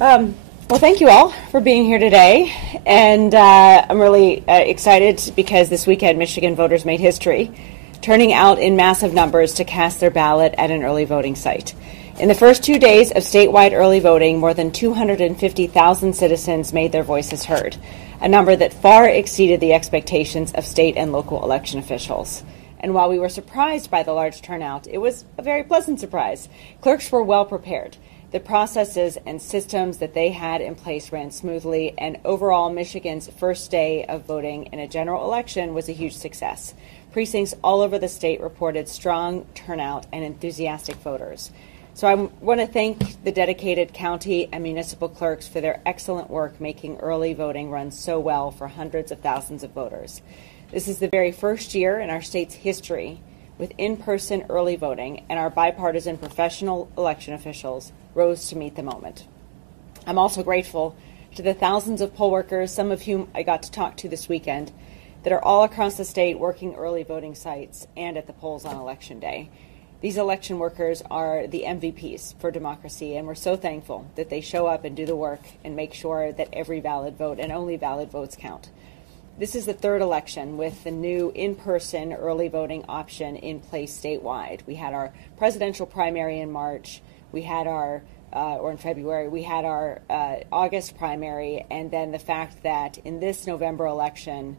Well, thank you all for being here today, and I'm really excited because this weekend Michigan voters made history, turning out in massive numbers to cast their ballot at an early voting site. In the first 2 days of statewide early voting, more than 250,000 citizens made their voices heard, a number that far exceeded the expectations of state and local election officials. And while we were surprised by the large turnout, it was a very pleasant surprise. Clerks were well prepared. The processes and systems that they had in place ran smoothly, and overall, Michigan's first day of voting in a general election was a huge success. Precincts all over the state reported strong turnout and enthusiastic voters. So I want to thank the dedicated county and municipal clerks for their excellent work making early voting run so well for hundreds of thousands of voters. This is the very first year in our state's history with in-person early voting, and our bipartisan professional election officials rose to meet the moment. I'm also grateful to the thousands of poll workers, some of whom I got to talk to this weekend, that are all across the state working early voting sites and at the polls on Election Day. These election workers are the MVPs for democracy, and we're so thankful that they show up and do the work and make sure that every valid vote and only valid votes count. This is the third election with the new in-person early voting option in place statewide. We had our presidential primary in March, we had our, or in February, we had our August primary, and then the fact that in this November election,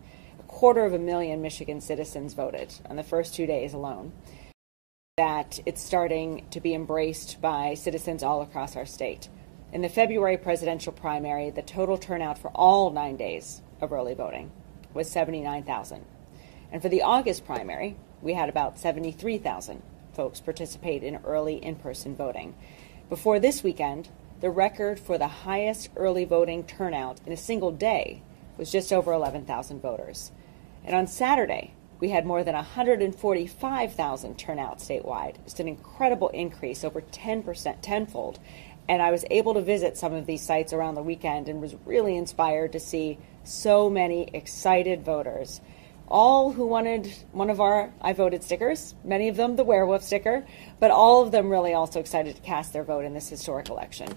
250,000 Michigan citizens voted on the first 2 days alone. That it's starting to be embraced by citizens all across our state. In the February presidential primary, the total turnout for all 9 days of early voting was 79,000. And for the August primary, we had about 73,000 folks participate in early in-person voting. Before this weekend, the record for the highest early voting turnout in a single day was just over 11,000 voters. And on Saturday, we had more than 145,000 turnout statewide. It's an incredible increase, over 10%, tenfold. And I was able to visit some of these sites around the weekend and was really inspired to see so many excited voters, all who wanted one of our I voted stickers, many of them the werewolf sticker, but all of them really also excited to cast their vote in this historic election.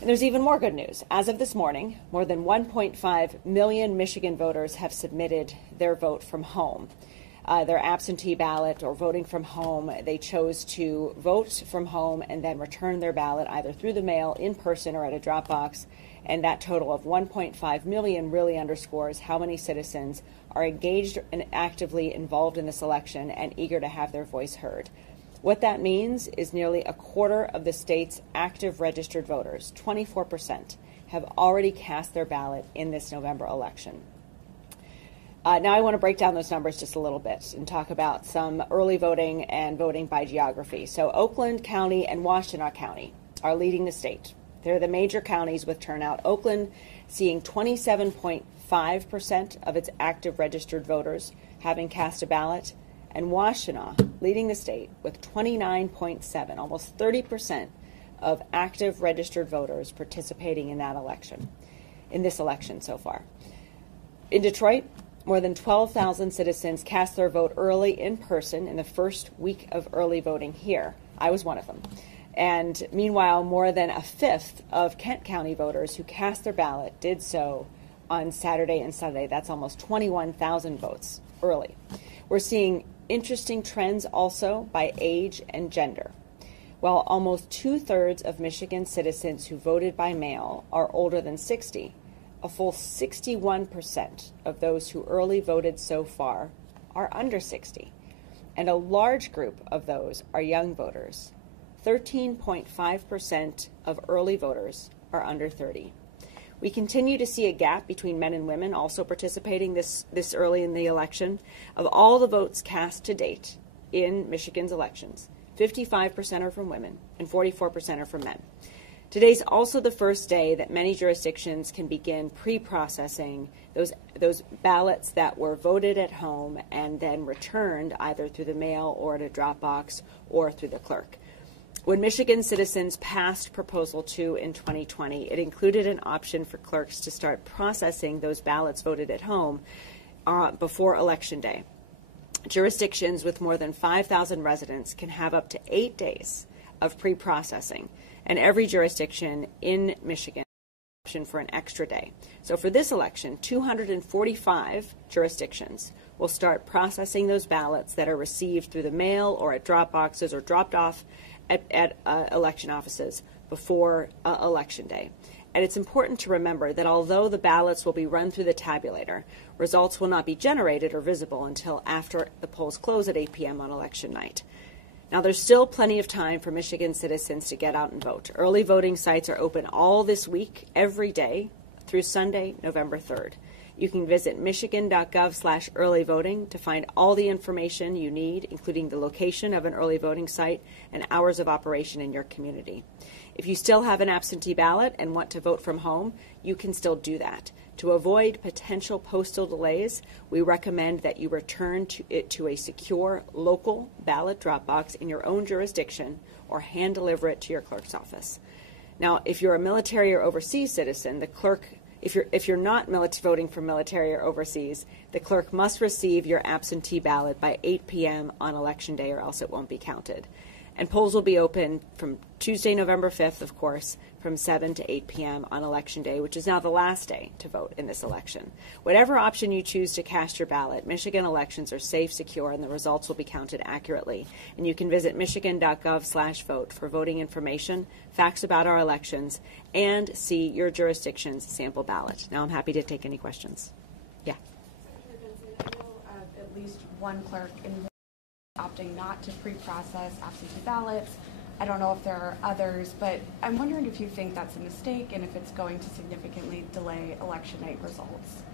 And there's even more good news. As of this morning, more than 1.5 million Michigan voters have submitted their vote from home. Their absentee ballot or voting from home. They chose to vote from home and then return their ballot either through the mail, in person, or at a drop box. And that total of 1.5 million really underscores how many citizens are engaged and actively involved in this election and eager to have their voice heard. What that means is nearly a quarter of the state's active registered voters, 24%, have already cast their ballot in this November election. Now I want to break down those numbers just a little bit and talk about some early voting and voting by geography. So Oakland County and Washtenaw County are leading the state. They're the major counties with turnout. Oakland seeing 27.5% of its active registered voters having cast a ballot, and Washtenaw leading the state with 29.7, almost 30% of active registered voters participating in that election, in this election so far. In Detroit, more than 12,000 citizens cast their vote early in person in the first week of early voting here. I was one of them. And meanwhile, more than a fifth of Kent County voters who cast their ballot did so on Saturday and Sunday. That's almost 21,000 votes early. We're seeing interesting trends also by age and gender. While almost 2/3 of Michigan citizens who voted by mail are older than 60, a full 61% of those who early voted so far are under 60, and a large group of those are young voters. 13.5% of early voters are under 30. We continue to see a gap between men and women also participating this early in the election. Of all the votes cast to date in Michigan's elections, 55% are from women and 44% are from men. Today's also the first day that many jurisdictions can begin pre-processing those ballots that were voted at home and then returned either through the mail or at a drop box or through the clerk. When Michigan citizens passed Proposal 2 in 2020, it included an option for clerks to start processing those ballots voted at home before Election Day. Jurisdictions with more than 5,000 residents can have up to 8 days of pre-processing, and every jurisdiction in Michigan option for an extra day. So for this election, 245 jurisdictions will start processing those ballots that are received through the mail or at drop boxes or dropped off at election offices before Election Day. And it's important to remember that although the ballots will be run through the tabulator, results will not be generated or visible until after the polls close at 8 p.m. on election night. Now, there's still plenty of time for Michigan citizens to get out and vote. Early voting sites are open all this week, every day, through Sunday, November 3rd. You can visit michigan.gov/earlyvoting to find all the information you need, including the location of an early voting site and hours of operation in your community. If you still have an absentee ballot and want to vote from home, you can still do that. To avoid potential postal delays, we recommend that you return it to a secure local ballot drop box in your own jurisdiction or hand deliver it to your clerk's office. Now, if you're a military or overseas citizen, the clerk If you're not voting for military or overseas, the clerk must receive your absentee ballot by 8 p.m. on Election Day, or else it won't be counted. And polls will be open from Tuesday, November 5th, of course, from 7 to 8 p.m. on Election Day, which is now the last day to vote in this election. Whatever option you choose to cast your ballot, Michigan elections are safe, secure, and the results will be counted accurately. And you can visit michigan.gov/vote for voting information, facts about our elections, and see your jurisdiction's sample ballot. Now I'm happy to take any questions. Yeah. Secretary Benson, I know at least one clerk in opting not to pre-process absentee ballots. I don't know if there are others, but I'm wondering if you think that's a mistake and if it's going to significantly delay election night results.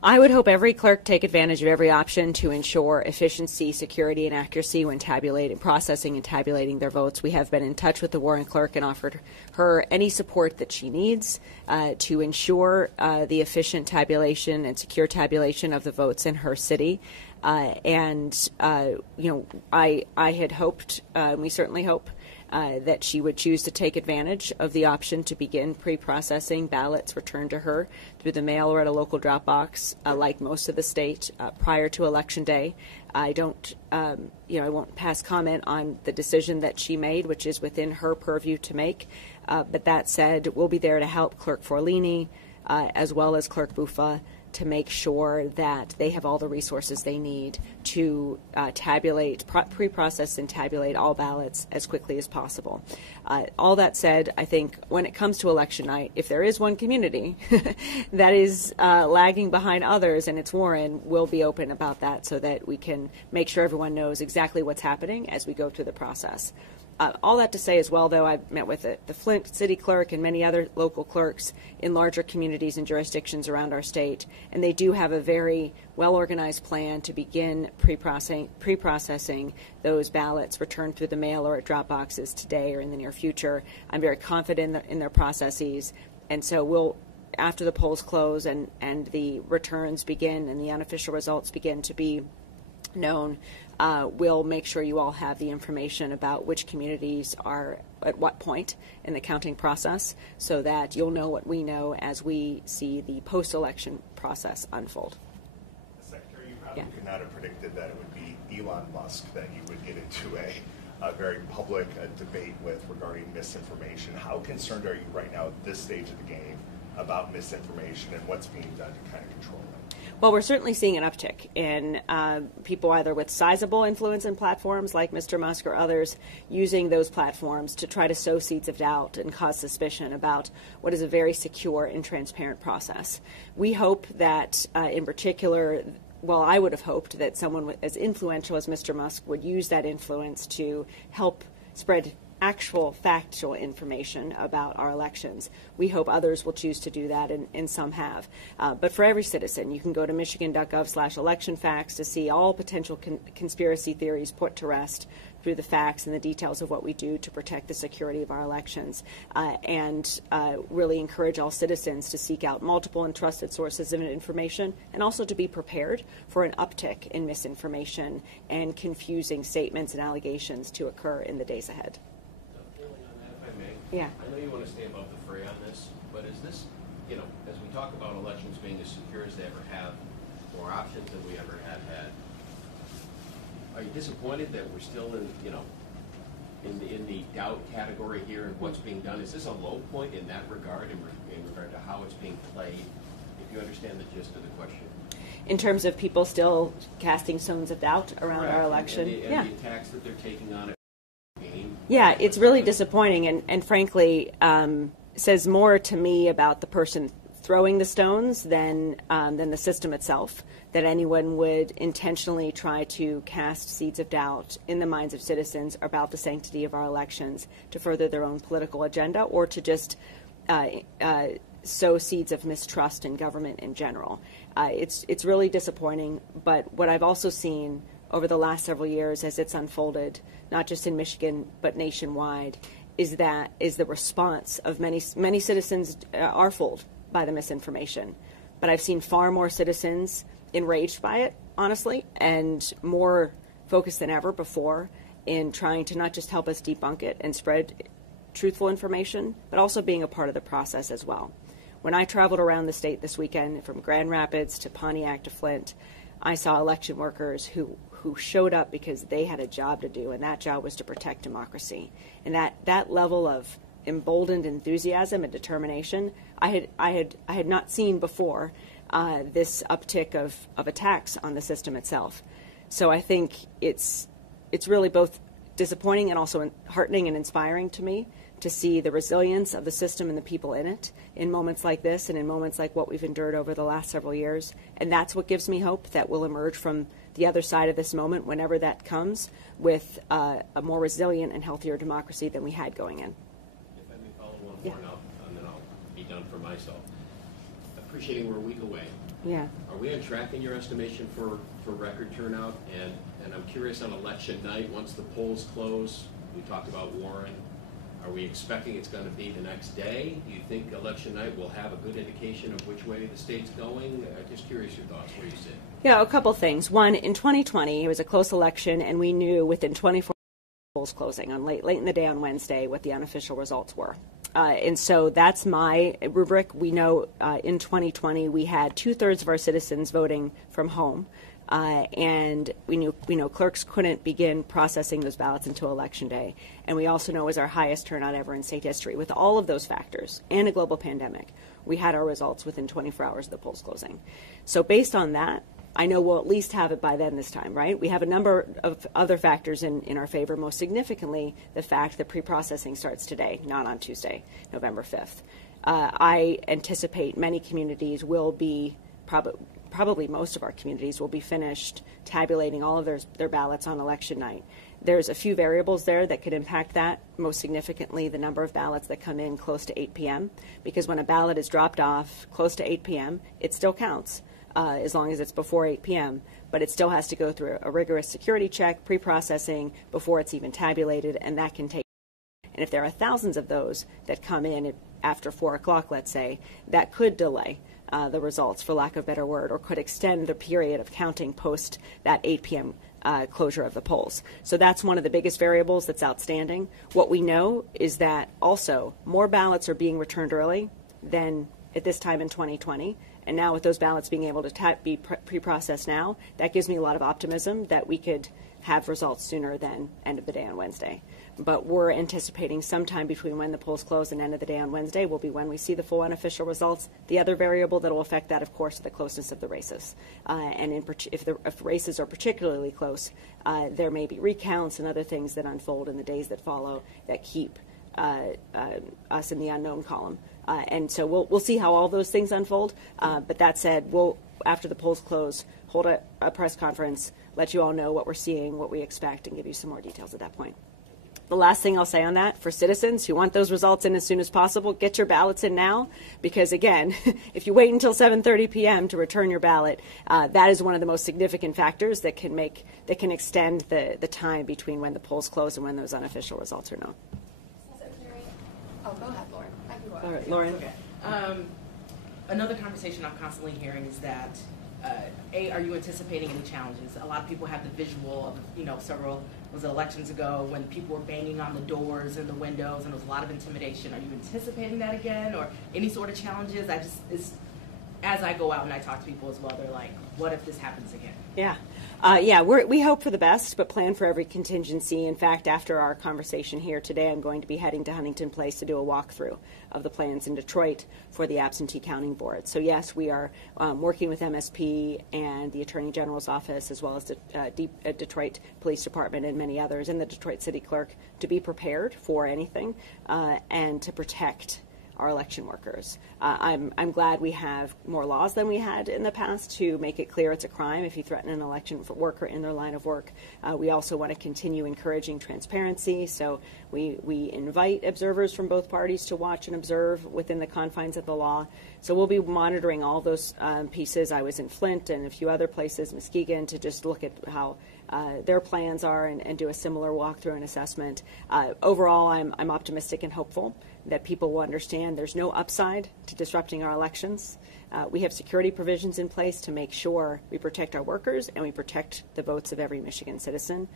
I would hope every clerk take advantage of every option to ensure efficiency, security, and accuracy when processing and tabulating their votes. We have been in touch with the Warren clerk and offered her any support that she needs to ensure the efficient tabulation and secure tabulation of the votes in her city. I had hoped, we certainly hope, that she would choose to take advantage of the option to begin pre-processing ballots returned to her through the mail or at a local drop box, like most of the state, prior to Election Day. I won't pass comment on the decision that she made, which is within her purview to make. But that said, we'll be there to help Clerk Forlini, as well as Clerk Buffa, to make sure that they have all the resources they need to pre-process and tabulate all ballots as quickly as possible. All that said, I think when it comes to election night, if there is one community that is lagging behind others, and it's Warren, we'll be open about that so that we can make sure everyone knows exactly what's happening as we go through the process. All that to say as well, though, I've met with the Flint City Clerk and many other local clerks in larger communities and jurisdictions around our state, and they do have a very well-organized plan to begin pre-processing those ballots returned through the mail or at drop boxes today or in the near future. I'm very confident in their processes, and so we'll, after the polls close and the returns begin and the unofficial results begin to be known, we'll make sure you all have the information about which communities are at what point in the counting process so that you'll know what we know as we see the post-election process unfold. Secretary, you probably could not have predicted that it would be Elon Musk that you would get into a very public debate with regarding misinformation. How concerned are you right now at this stage of the game about misinformation and what's being done to kind of control it? Well, we're certainly seeing an uptick in people either with sizable influence in platforms like Mr. Musk or others using those platforms to try to sow seeds of doubt and cause suspicion about what is a very secure and transparent process. We hope that in particular, well, I would have hoped that someone as influential as Mr. Musk would use that influence to help spread actual factual information about our elections. We hope others will choose to do that, and some have. But for every citizen, you can go to michigan.gov/election facts to see all potential conspiracy theories put to rest through the facts and the details of what we do to protect the security of our elections, and really encourage all citizens to seek out multiple and trusted sources of information, and also to be prepared for an uptick in misinformation and confusing statements and allegations to occur in the days ahead. Yeah. I know you want to stay above the fray on this, but is this, as we talk about elections being as secure as they ever have, more options than we ever have had, are you disappointed that we're still in, in the doubt category here and what's being done? Is this a low point in that regard, in regard to how it's being played? If you understand the gist of the question. In terms of people still casting stones of doubt around our election? And the attacks that they're taking on it. Yeah, it's really disappointing and frankly says more to me about the person throwing the stones than the system itself, that anyone would intentionally try to cast seeds of doubt in the minds of citizens about the sanctity of our elections to further their own political agenda or to just sow seeds of mistrust in government in general. It's really disappointing, but what I've also seen over the last several years as it's unfolded, not just in Michigan but nationwide, is the response of many citizens are fooled by the misinformation. But I've seen far more citizens enraged by it, honestly, and more focused than ever before in trying to not just help us debunk it and spread truthful information, but also being a part of the process as well. When I traveled around the state this weekend, from Grand Rapids to Pontiac to Flint, I saw election workers who showed up because they had a job to do, and that job was to protect democracy. And that level of emboldened enthusiasm and determination, I had not seen before this uptick of attacks on the system itself. So I think it's really both disappointing and also heartening and inspiring to me to see the resilience of the system and the people in it in moments like this and in moments like what we've endured over the last several years. And that's what gives me hope that we'll emerge from the other side of this moment, whenever that comes, with a more resilient and healthier democracy than we had going in. If I may follow one more, and then I'll be done for myself. Appreciating we're a week away. Yeah. Are we on track in your estimation for record turnout? And I'm curious on election night, once the polls close, we talked about Warren. Are we expecting it's going to be the next day? Do you think election night will have a good indication of which way the state's going? Just curious your thoughts, where you sit. Yeah, a couple things. One, in 2020, it was a close election, and we knew within 24 hours polls closing on late in the day on Wednesday what the unofficial results were. And so that's my rubric. We know in 2020 we had 2/3 of our citizens voting from home. And we know clerks couldn't begin processing those ballots until Election Day. And we also know it was our highest turnout ever in state history. With all of those factors and a global pandemic, we had our results within 24 hours of the polls closing. So based on that, I know we'll at least have it by then this time, right? We have a number of other factors in our favor, most significantly the fact that pre-processing starts today, not on Tuesday, November 5th. I anticipate many communities will be probably most of our communities will be finished tabulating all of their ballots on election night. There's a few variables there that could impact that, most significantly the number of ballots that come in close to 8 p.m., because when a ballot is dropped off close to 8 p.m., it still counts as long as it's before 8 p.m., but it still has to go through a rigorous security check, pre-processing, before it's even tabulated, and that can take. And if there are thousands of those that come in after 4 o'clock, let's say, that could delay the results, for lack of a better word, or could extend the period of counting post that 8 p.m. Closure of the polls. So that's one of the biggest variables that's outstanding. What we know is that also more ballots are being returned early than at this time in 2020. And now with those ballots being able to be pre-processed now, that gives me a lot of optimism that we could have results sooner than end of the day on Wednesday. But we're anticipating sometime between when the polls close and end of the day on Wednesday will be when we see the full unofficial results. The other variable that will affect that, of course, is the closeness of the races. And if races are particularly close, there may be recounts and other things that unfold in the days that follow that keep us in the unknown column. And so we'll see how all those things unfold. But that said, we'll, after the polls close, hold a press conference, let you all know what we're seeing, what we expect, and give you some more details at that point. The last thing I'll say on that, for citizens who want those results in as soon as possible, get your ballots in now, because again, if you wait until 7:30 p.m. to return your ballot, that is one of the most significant factors that can extend the time between when the polls close and when those unofficial results are known. Oh, go ahead, Lauren. All right, Lauren. Okay. Another conversation I'm constantly hearing is that, are you anticipating any challenges? A lot of people have the visual of, several elections ago when people were banging on the doors and the windows and there was a lot of intimidation. Are you anticipating that again, or any sort of challenges? as I go out and I talk to people as well, they're like, what if this happens again? Yeah. We hope for the best, but plan for every contingency. In fact, after our conversation here today, I'm going to be heading to Huntington Place to do a walkthrough of the plans in Detroit for the absentee counting board. So yes, we are working with MSP and the Attorney General's office, as well as the Detroit Police Department and many others, and the Detroit City Clerk, to be prepared for anything and to protect our election workers. I'm glad we have more laws than we had in the past to make it clear it's a crime if you threaten an election worker in their line of work. We also want to continue encouraging transparency, so we invite observers from both parties to watch and observe within the confines of the law. So we'll be monitoring all those pieces. I was in Flint and a few other places, Muskegon, to just look at how their plans are and do a similar walkthrough and assessment. Overall, I'm optimistic and hopeful that people will understand there's no upside to disrupting our elections. We have security provisions in place to make sure we protect our workers and we protect the votes of every Michigan citizen.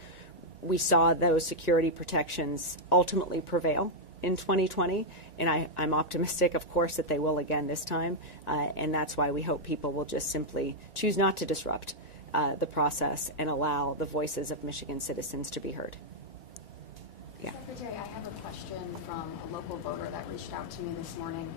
We saw those security protections ultimately prevail in 2020, and I'm optimistic, of course, that they will again this time, and that's why we hope people will just simply choose not to disrupt the process and allow the voices of Michigan citizens to be heard. Yeah. Secretary, I have a question from a local voter that reached out to me this morning.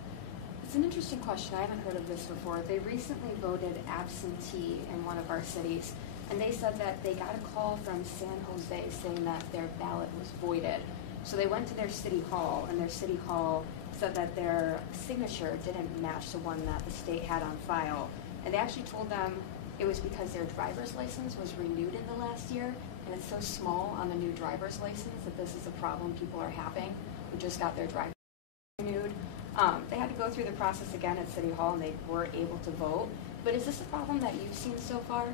It's an interesting question. I haven't heard of this before. They recently voted absentee in one of our cities, and they said that they got a call from San Jose saying that their ballot was voided. So they went to their city hall, and their city hall said that their signature didn't match the one that the state had on file. And they actually told them it was because their driver's license was renewed in the last year, and it's so small on the new driver's license that this is a problem people are having who just got their driver's license renewed. They had to go through the process again at City Hall, and they were able to vote. But is this a problem that you've seen so far?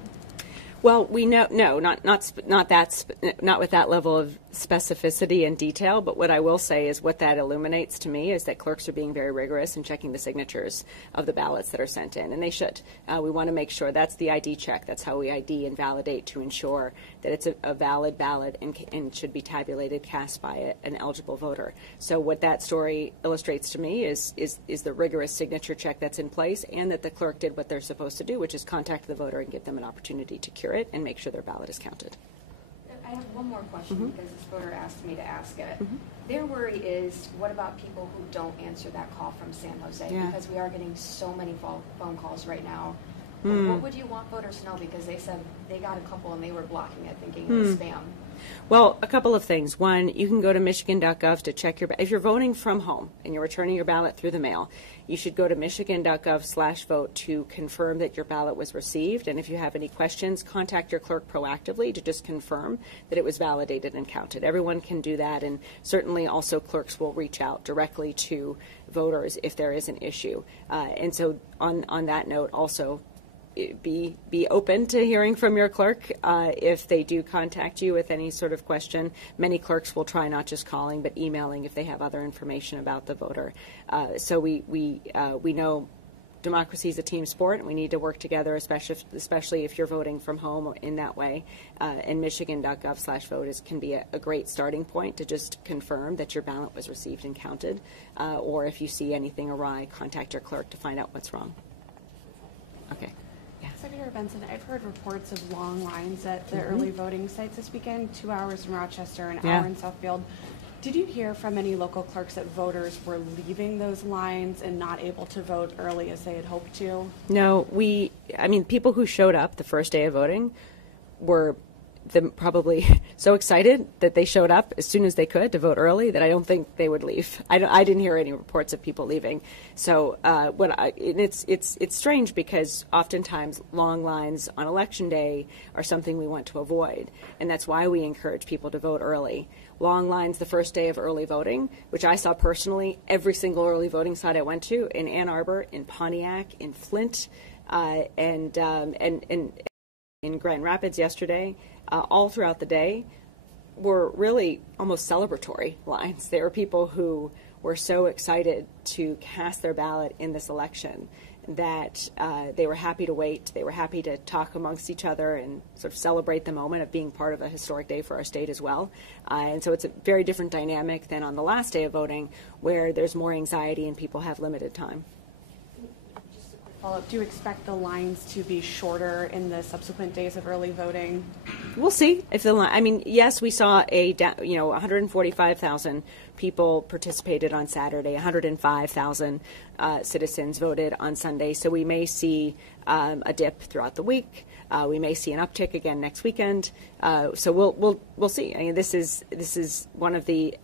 Well, we know not with that level of specificity and detail. But what I will say is what that illuminates to me is that clerks are being very rigorous in checking the signatures of the ballots that are sent in, and they should. We want to make sure that's the ID check. That's how we ID and validate to ensure that it's a valid ballot and should be tabulated, cast by an eligible voter. So what that story illustrates to me is the rigorous signature check that's in place, and that the clerk did what they're supposed to do, which is contact the voter and give them an opportunity to cure it and make sure their ballot is counted. I have one more question because this voter asked me to ask it. Their worry is, what about people who don't answer that call from San Jose? Yeah. Because we are getting so many phone calls right now. What would you want voters to know? Because they said they got a couple and they were blocking it, thinking it was spam. Well, a couple of things. One, you can go to michigan.gov to check if you're voting from home and you're returning your ballot through the mail, you should go to michigan.gov/vote to confirm that your ballot was received. And if you have any questions, contact your clerk proactively to just confirm that it was validated and counted. Everyone can do that, and certainly also clerks will reach out directly to voters if there is an issue. And so on that note, also, be open to hearing from your clerk if they do contact you with any sort of question. Many clerks will try not just calling but emailing if they have other information about the voter. So we know democracy is a team sport, and we need to work together, especially if you're voting from home in that way. And michigan.gov/vote can be a great starting point to just confirm that your ballot was received and counted. Or if you see anything awry, contact your clerk to find out what's wrong. Okay. Secretary Benson, I've heard reports of long lines at the early voting sites this weekend, 2 hours in Rochester, an hour in Southfield. Did you hear from any local clerks that voters were leaving those lines and not able to vote early as they had hoped to? No, people who showed up the first day of voting were probably so excited that they showed up as soon as they could to vote early that I don't think they would leave. I didn't hear any reports of people leaving. So it's strange because oftentimes long lines on election day are something we want to avoid, and that's why we encourage people to vote early. Long lines the first day of early voting, which I saw personally every single early voting site I went to in Ann Arbor, in Pontiac, in Flint, and in Grand Rapids yesterday. All throughout the day were really almost celebratory lines. There were people who were so excited to cast their ballot in this election that they were happy to wait. They were happy to talk amongst each other and sort of celebrate the moment of being part of a historic day for our state as well. And so it's a very different dynamic than on the last day of voting, where there's more anxiety and people have limited time. Just a quick follow-up, do you expect the lines to be shorter in the subsequent days of early voting? We'll see if the line. I mean, yes, we saw 145,000 people participated on Saturday. 105,000 citizens voted on Sunday. So we may see a dip throughout the week. We may see an uptick again next weekend. So we'll see. I mean, this is one of the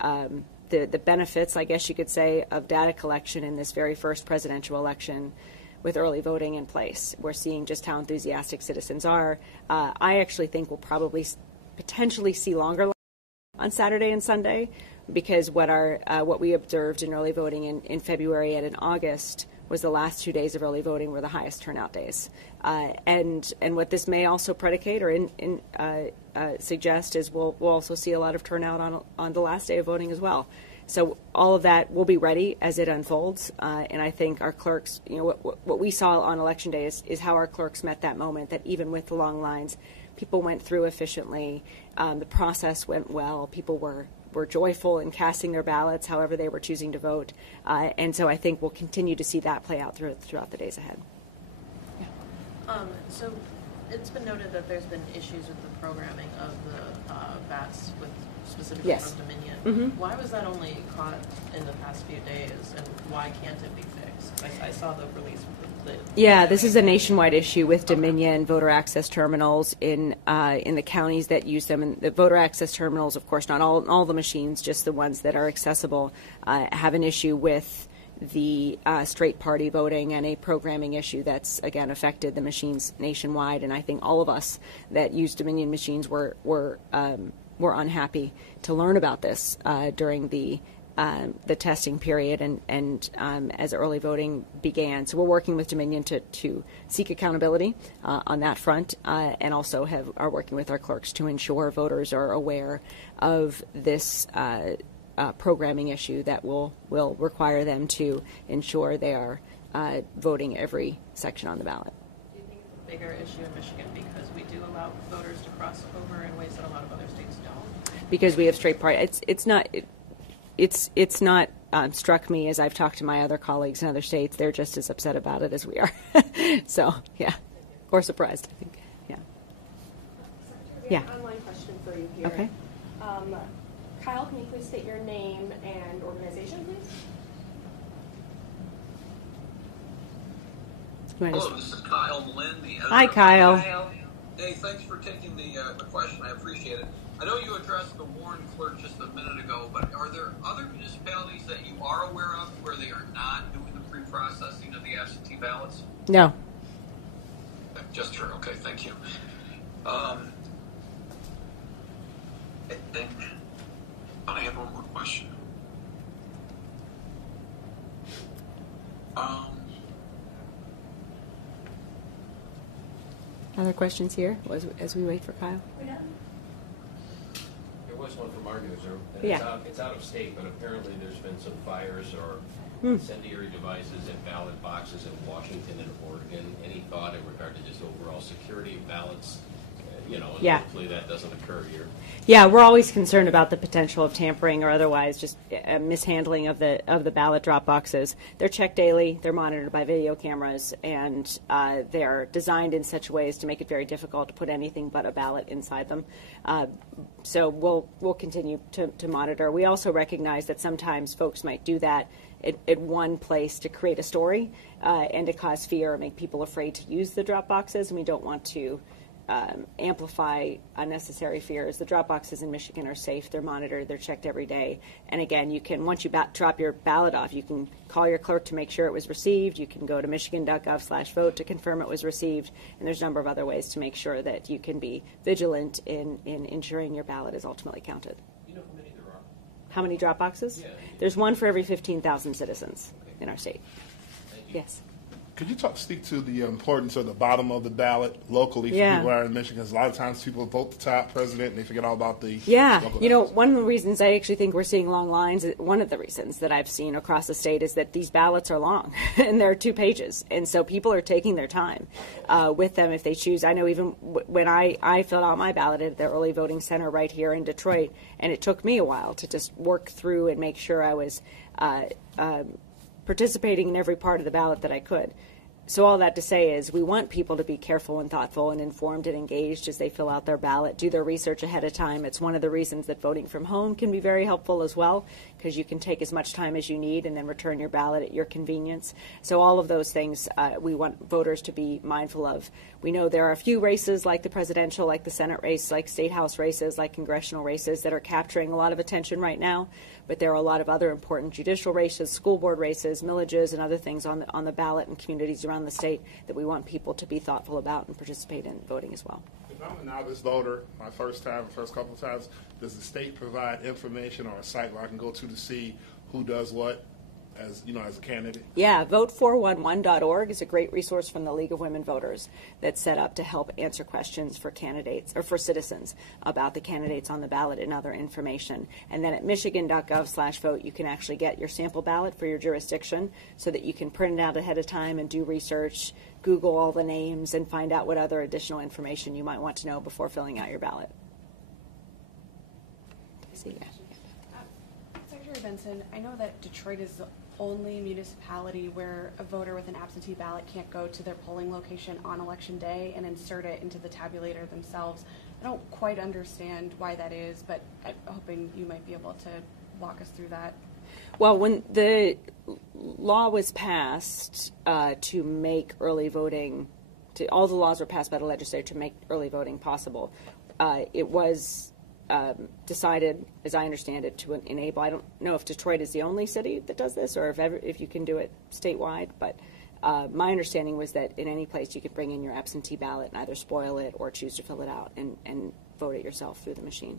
benefits, I guess you could say, of data collection in this very first presidential election with early voting in place. We're seeing just how enthusiastic citizens are. I actually think we'll probably potentially see longer lines on Saturday and Sunday, because what we observed in early voting in February and in August was the last 2 days of early voting were the highest turnout days. And what this may also predicate or suggest is we'll also see a lot of turnout on the last day of voting as well. So all of that will be ready as it unfolds. And I think our clerks, what we saw on Election Day is how our clerks met that moment, that even with the long lines, people went through efficiently. The process went well. People were joyful in casting their ballots, however they were choosing to vote. And so I think we'll continue to see that play out throughout the days ahead. Yeah. So it's been noted that there's been issues with the programming of the bats, specifically Yes. from Dominion. Mm-hmm. Why was that only caught in the past few days, and why can't it be fixed? I saw the release. Yeah, this is a nationwide issue with Dominion voter access terminals in the counties that use them. And the voter access terminals, of course, not all the machines, just the ones that are accessible, have an issue with the straight party voting and a programming issue that's, again, affected the machines nationwide. And I think all of us that use Dominion machines were unhappy to learn about this during the testing period and as early voting began. So we're working with Dominion to seek accountability on that front, and also are working with our clerks to ensure voters are aware of this programming issue that will require them to ensure they are voting every section on the ballot. Do you think it's a bigger issue in Michigan because we do allow voters to cross over in ways that a lot of other states don't? Because we have straight party. It's not struck me as I've talked to my other colleagues in other states. They're just as upset about it as we are. So, yeah, or surprised, I think. Yeah. Yeah. An online question for you here. Okay. Kyle, can you please state your name and organization, please? Hello, this is Kyle Malin, the editor. Hi, Kyle. Hey, thanks for taking the question. I appreciate it. I know you addressed the Warren clerk just a minute ago, but are there other municipalities that you are aware of where they are not doing the pre-processing of the absentee ballots? No. Just her. Okay, thank you. I think I have one more question. Other questions here as we wait for Kyle? There was one from our newsroom. Yeah. It's out of state, but apparently there's been some fires or incendiary devices in ballot boxes in Washington and Oregon. Any thought in regard to just overall security of ballots? And hopefully that doesn't occur here. Yeah, we're always concerned about the potential of tampering or otherwise just mishandling of the ballot drop boxes. They're checked daily. They're monitored by video cameras, and they're designed in such ways to make it very difficult to put anything but a ballot inside them. So we'll continue to monitor. We also recognize that sometimes folks might do that at one place to create a story and to cause fear or make people afraid to use the drop boxes, and we don't want to amplify unnecessary fears. The drop boxes in Michigan are safe. They're monitored. They're checked every day. And again, you can, once you drop your ballot off, you can call your clerk to make sure it was received. You can go to michigan.gov/vote to confirm it was received. And there's a number of other ways to make sure that you can be vigilant in ensuring your ballot is ultimately counted. Do you know how many there are? How many drop boxes? Yeah. There's one for every 15,000 citizens in our state. Thank you. Yes. Could you speak to the importance of the bottom of the ballot locally for people who are in Michigan? Because a lot of times people vote the top president and they forget all about the local one of the reasons I actually think we're seeing long lines, one of the reasons that I've seen across the state is that these ballots are long and they're 2 pages. And so people are taking their time with them if they choose. I know even when I filled out my ballot at the early voting center right here in Detroit, and it took me a while to just work through and make sure I was participating in every part of the ballot that I could. So all that to say is we want people to be careful and thoughtful and informed and engaged as they fill out their ballot, do their research ahead of time. It's one of the reasons that voting from home can be very helpful as well, because you can take as much time as you need and then return your ballot at your convenience. So all of those things we want voters to be mindful of. We know there are a few races like the presidential, like the Senate race, like state house races, like congressional races that are capturing a lot of attention right now. But there are a lot of other important judicial races, school board races, millages, and other things on the ballot in communities around the state that we want people to be thoughtful about and participate in voting as well. If I'm a novice voter, my first couple of times, does the state provide information or a site where I can go to see who does what as a candidate? Yeah, vote411.org is a great resource from the League of Women Voters that's set up to help answer questions for candidates or for citizens about the candidates on the ballot and other information. And then at michigan.gov/vote, you can actually get your sample ballot for your jurisdiction so that you can print it out ahead of time and do research, Google all the names, and find out what other additional information you might want to know before filling out your ballot. Secretary Benson, I know that Detroit is the only municipality where a voter with an absentee ballot can't go to their polling location on election day and insert it into the tabulator themselves. I don't quite understand why that is, but I'm hoping you might be able to walk us through that. Well, when the law was passed to make early voting, all the laws were passed by the legislature to make early voting possible. It was decided, as I understand it, to enable. I don't know if Detroit is the only city that does this, or if you can do it statewide. But my understanding was that in any place you could bring in your absentee ballot and either spoil it or choose to fill it out and vote it yourself through the machine.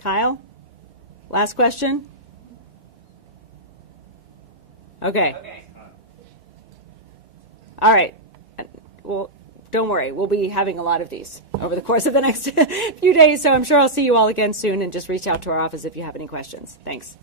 Kyle, last question. Okay. All right. Well, don't worry. We'll be having a lot of these over the course of the next few days, so I'm sure I'll see you all again soon, and just reach out to our office if you have any questions. Thanks.